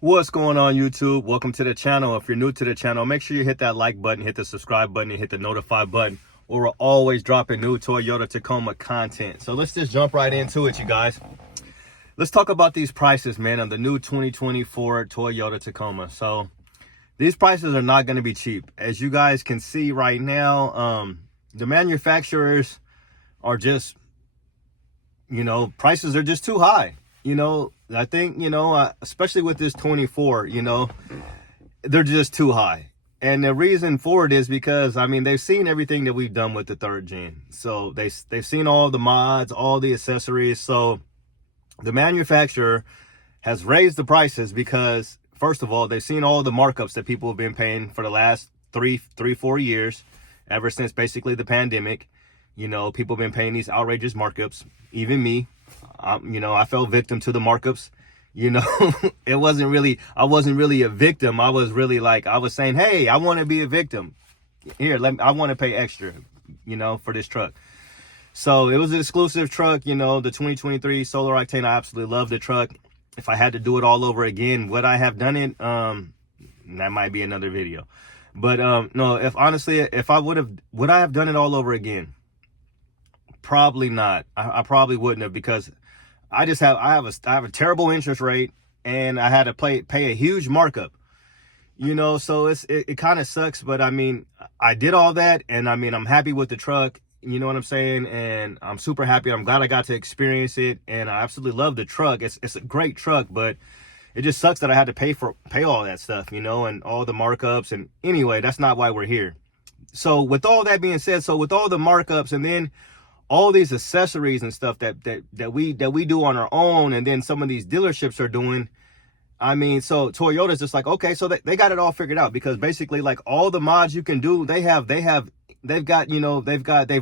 What's going on, YouTube? Welcome to the channel. If you're new to the channel, make sure you hit that like button, hit the subscribe button, and hit the notify button, or we're always dropping new Toyota Tacoma content. So let's just jump right into it, you guys. Let's talk about these prices, man, on the new 2024 Toyota Tacoma. So these prices are not going to be cheap. As you guys can see right now, the manufacturers are just, prices are just too high. I think, especially with this 24, they're just too high. And the reason for it is because, they've seen everything that we've done with the third gen. So they've seen all the mods, all the accessories. So the manufacturer has raised the prices because, first of all, they've seen all the markups that people have been paying for the last 4 years, ever since basically the pandemic. People have been paying these outrageous markups, even me. I fell victim to the markups. I wasn't really a victim. I was really I was saying, hey, I want to be a victim. Here, I want to pay extra, for this truck. So it was an exclusive truck, the 2023 Solar Octane. I absolutely love the truck. If I had to do it all over again, would I have done it? That might be another video. But no, if I would I have done it all over again? Probably not. I probably wouldn't have, because I have a terrible interest rate, and I had to pay a huge markup. So it kind of sucks, but I did all that, and I'm happy with the truck. You know what I'm saying? And I'm super happy. I'm glad I got to experience it, and I absolutely love the truck. It's a great truck, but it just sucks that I had to pay all that stuff, and all the markups. And anyway, that's not why we're here. So with all that being said, with all the markups, and then all these accessories and stuff that we do on our own, and then some of these dealerships are doing, so Toyota's just like, okay, so they got it all figured out, because basically all the mods you can do, they've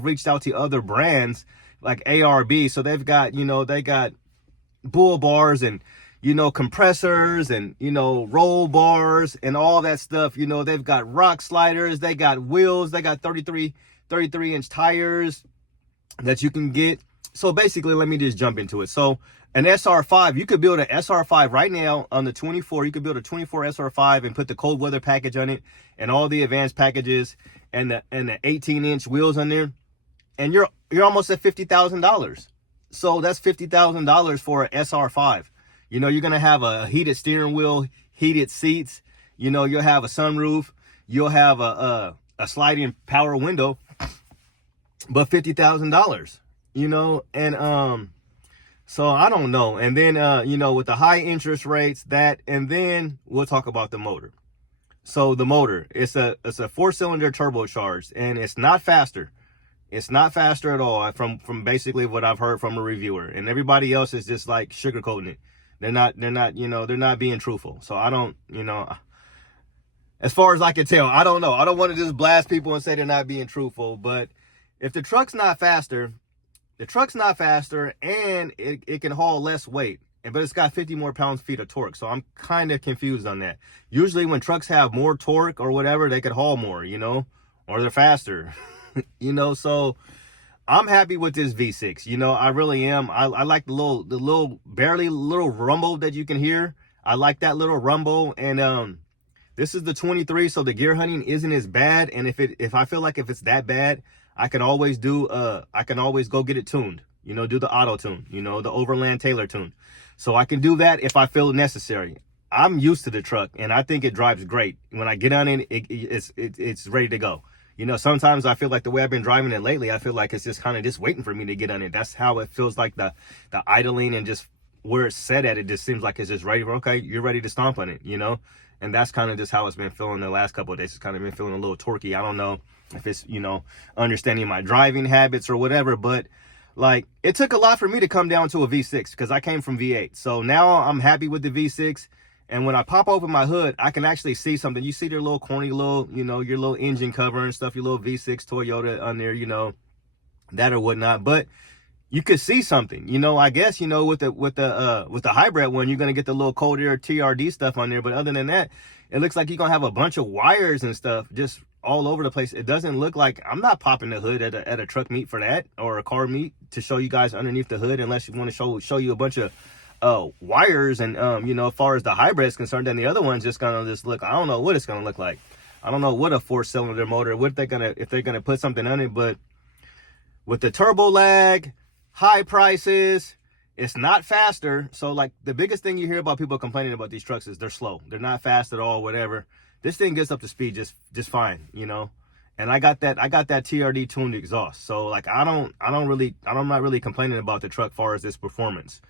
reached out to other brands like ARB. So they got bull bars and compressors and roll bars and all that stuff. They've got rock sliders, they got wheels, they got 33 inch tires that you can get. So basically, let me just jump into it. So an SR5, you could build an SR5 right now on the 24. You could build a 24 SR5 and put the cold weather package on it and all the advanced packages and the 18-inch wheels on there, and you're almost at $50,000. So that's $50,000 for an SR5. You're gonna have a heated steering wheel, heated seats. You'll have a sunroof. You'll have a sliding power window. But $50,000, and so I don't know. And then with the high interest rates, and then we'll talk about the motor. So the motor, it's a 4-cylinder turbocharged, and it's not faster. It's not faster at all, from basically what I've heard from a reviewer. And everybody else is just like sugarcoating it. They're not being truthful. So I don't, as far as I can tell, I don't know. I don't want to just blast people and say they're not being truthful, but if the truck's not faster, and it can haul less weight, but it's got 50 more pounds-feet of torque. So I'm kind of confused on that. Usually when trucks have more torque or whatever, they could haul more, or they're faster, so I'm happy with this V6. I really am. I like the little barely little rumble that you can hear. I like that little rumble. And this is the 23, so the gear hunting isn't as bad. And if I feel like if it's that bad, I can always go get it tuned, do the auto tune, the Overland Taylor tune. So I can do that if I feel necessary. I'm used to the truck, and I think it drives great. When I get on it, it's ready to go. Sometimes I feel like the way I've been driving it lately, I feel like it's just kind of just waiting for me to get on it. That's how it feels, like the idling and just where it's set at, it just seems like it's just ready for, okay, you're ready to stomp on it, And that's kind of just how it's been feeling the last couple of days. It's kind of been feeling a little torquey. I don't know if it's, understanding my driving habits or whatever, but it took a lot for me to come down to a V6, because I came from V8. So now I'm happy with the V6. And when I pop open my hood, I can actually see something. You see their little corny little, your little engine cover and stuff, your little V6 Toyota on there, that or whatnot. But you could see something, I guess, with the hybrid one, you're going to get the little cold air TRD stuff on there. But other than that, it looks like you're going to have a bunch of wires and stuff just all over the place. It doesn't look like, I'm not popping the hood at a truck meet for that, or a car meet to show you guys underneath the hood, unless you want to show you a bunch of wires and you know, as far as the hybrid is concerned, then the other one's just gonna just look, I don't know what it's gonna look like. I don't know what a 4-cylinder motor, what they're gonna, if they're gonna put something on it. But with the turbo lag, high prices, it's not faster. So like the biggest thing you hear about people complaining about these trucks is they're slow, they're not fast at all, whatever. This thing gets up to speed just fine, you know. And I got that TRD tuned exhaust, so like I'm not really complaining about the truck as far as this performance.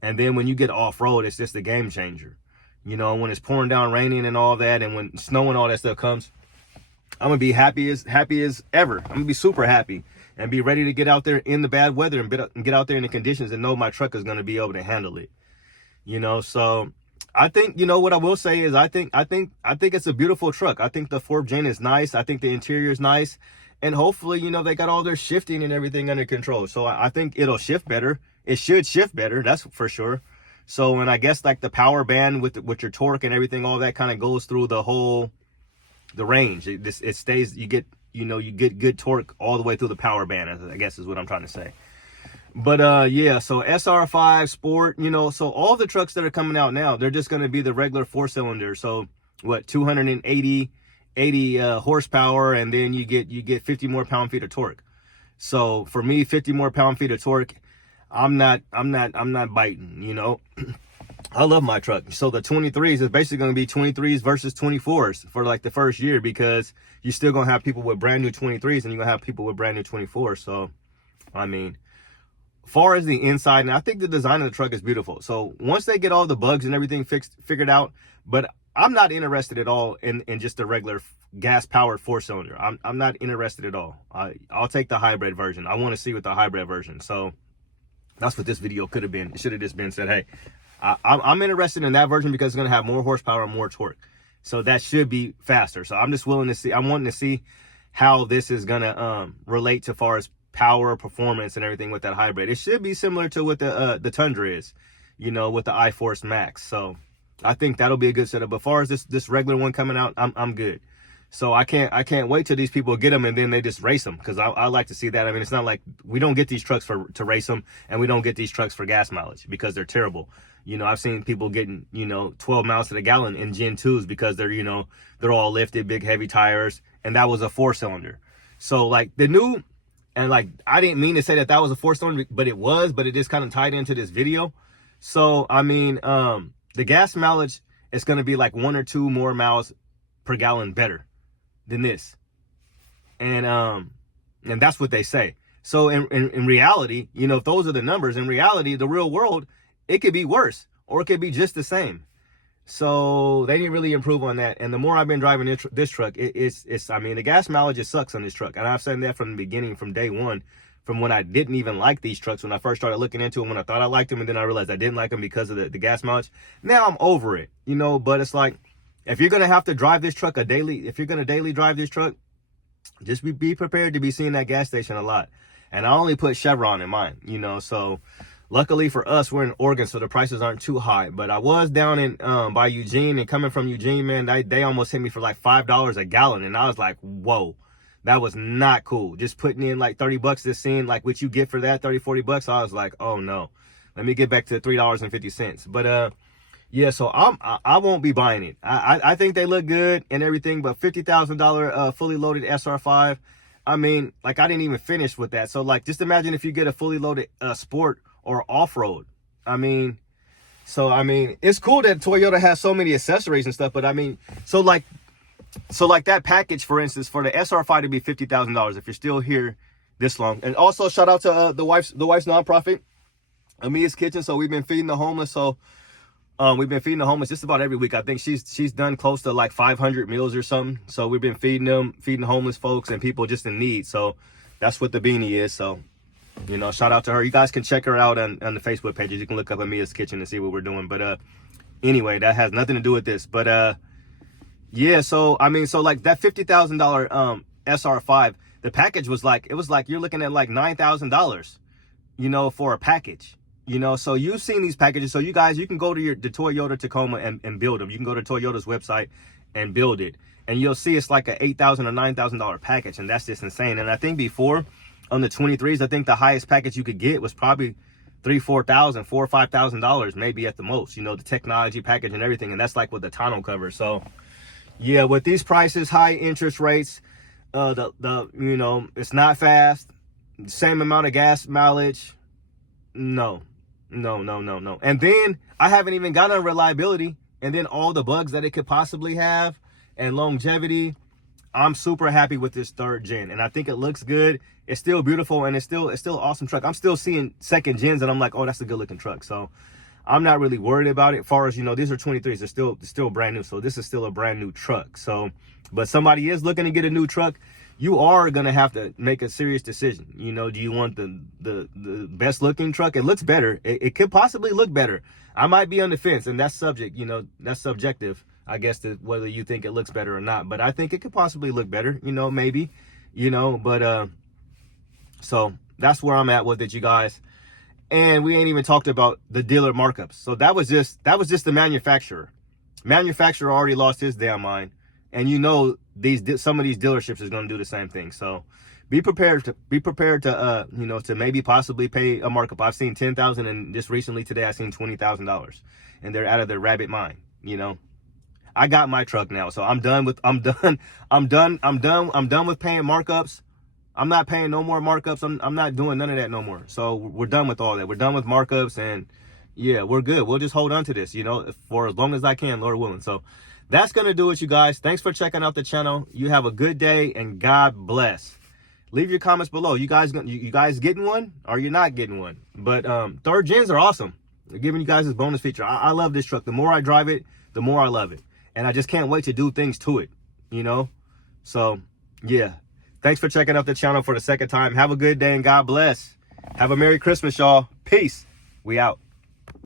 And then when you get off-road, it's just a game changer. You know, when it's pouring down, raining and all that, and when snow and all that stuff comes, I'm gonna be happy as ever. I'm gonna be super happy and be ready to get out there in the bad weather and get out there in the conditions and know my truck is gonna be able to handle it. You know, so I think, you know, what I will say is I think it's a beautiful truck. I think the 4th gen is nice. I think the interior is nice, and hopefully, you know, they got all their shifting and everything under control. So I think it'll shift better. It should shift better, that's for sure. So, and I guess like the power band with your torque and everything, all that kind of goes through the range. It stays, you get good torque all the way through the power band, I guess is what I'm trying to say. But yeah, so SR5 Sport, you know, so all the trucks that are coming out now, they're just going to be the regular 4-cylinder. So what, 280 horsepower, and then you get 50 more pound-feet of torque. So for me, 50 more pound-feet of torque, I'm not biting, you know. I love my truck. So the 23s is basically going to be 23s versus 24s for like the first year, because you're still going to have people with brand new 23s and you're going to have people with brand new 24s. So, I mean, far as the inside, and I think the design of the truck is beautiful. So once they get all the bugs and everything figured out, but I'm not interested at all in just a regular gas-powered 4-cylinder. I'm not interested at all. I'll take the hybrid version. I want to see with the hybrid version. So that's what this video could have been. It should have just been said, hey, I'm interested in that version because it's going to have more horsepower and more torque. So that should be faster. So I'm just willing to see, I'm wanting to see how this is going to relate to far as power, performance, and everything with that hybrid. It should be similar to what the Tundra is, you know, with the iForce Max. So I think that'll be a good setup. But as far as this regular one coming out, I'm good. So I can't wait till these people get them and then they just race them, because I like to see that. I mean, it's not like we don't get these trucks to race them, and we don't get these trucks for gas mileage because they're terrible. You know, I've seen people getting, you know, 12 miles to the gallon in Gen 2s because they're, you know, they're all lifted, big heavy tires, and that was a 4-cylinder. So like the new, and like I didn't mean to say that was a 4-cylinder, but it was, but it just kind of tied into this video. So I mean, the gas mileage is going to be like 1 or 2 more miles per gallon better than this, and that's what they say. So in reality, you know, if those are the numbers, in reality, the real world, it could be worse or it could be just the same. So they didn't really improve on that. And the more I've been driving this truck, it's I mean, the gas mileage just sucks on this truck, and I've said that from the beginning, from day one, from when I didn't even like these trucks, when I first started looking into them, when I thought I liked them, and then I realized I didn't like them because of the gas mileage. Now I'm over it, you know. But it's like, if you're going to have to drive this truck if you're going to daily drive this truck, just be prepared to be seeing that gas station a lot. And I only put Chevron in mine, you know. So luckily for us, we're in Oregon, so the prices aren't too high. But I was down in by Eugene, and coming from Eugene, man, they almost hit me for like $5 a gallon. And I was like, whoa, that was not cool. Just putting in like 30 bucks, just seeing like what you get for that, 30, 40 bucks. I was like, oh no, let me get back to $3.50. But yeah, so I won't be buying it. I think they look good and everything, but $50,000 fully loaded SR5. I mean, like, I didn't even finish with that. So like, just imagine if you get a fully loaded sport or off-road. I mean, so I mean, it's cool that Toyota has so many accessories and stuff, but I mean, so like that package, for instance, for the SR5 to be $50,000 if you're still here this long. And also shout out to the wife's nonprofit, Amia's Kitchen. So we've been feeding the homeless. So we've been feeding the homeless just about every week. I think she's done close to like 500 meals or something. So we've been feeding homeless folks and people just in need. So that's what the beanie is. So, you know, shout out to her. You guys can check her out on the Facebook pages. You can look up Amia's Kitchen and see what we're doing. But anyway, that has nothing to do with this. But yeah, so I mean, so like that $50,000 SR5, the package was like, it was like you're looking at like $9,000, you know, for a package. You know, so you've seen these packages. So you guys, you can go to the Toyota Tacoma and build them. You can go to Toyota's website and build it, and you'll see it's like a $8,000 or $9,000 package, and that's just insane. And I think before on the 23s, I think the highest package you could get was probably $3,000, $4,000, $4,000 or $5,000 maybe at the most, you know, the technology package and everything. And that's like with the tonneau cover. So yeah, with these prices, high interest rates, you know, it's not fast, same amount of gas mileage. No. And then I haven't even gotten on reliability, and then all the bugs that it could possibly have and longevity. I'm super happy with this 3rd gen, and I think it looks good. It's still beautiful, and it's still an awesome truck. I'm still seeing 2nd gens and I'm like, oh, that's a good looking truck. So I'm not really worried about it. As far as, you know, these are 23s, they're still brand new. So this is still a brand new truck. So, but somebody is looking to get a new truck, you are going to have to make a serious decision. You know, do you want the best looking truck? It looks better. It could possibly look better. I might be on the fence, and that's that's subjective, I guess, to whether you think it looks better or not. But I think it could possibly look better, you know, maybe, you know, but so that's where I'm at with it, you guys. And we ain't even talked about the dealer markups. So that was just the manufacturer. Manufacturer already lost his damn mind. And you know, some of these dealerships is going to do the same thing. So be prepared to you know, to maybe possibly pay a markup. I've seen 10,000, and just recently today I seen $20,000, and they're out of their rabbit mind. You know, I got my truck now, so I'm done with paying markups. I'm not paying no more markups. I'm not doing none of that no more. So we're done with all that. We're done with markups, and yeah, we're good. We'll just hold on to this, you know, for as long as I can, Lord willing. So that's going to do it, you guys. Thanks for checking out the channel. You have a good day, and God bless. Leave your comments below. You guys getting one, or you're not getting one? But 3rd gens are awesome. They're giving you guys this bonus feature. I love this truck. The more I drive it, the more I love it. And I just can't wait to do things to it, you know? So, yeah. Thanks for checking out the channel for the 2nd time. Have a good day, and God bless. Have a Merry Christmas, y'all. Peace. We out.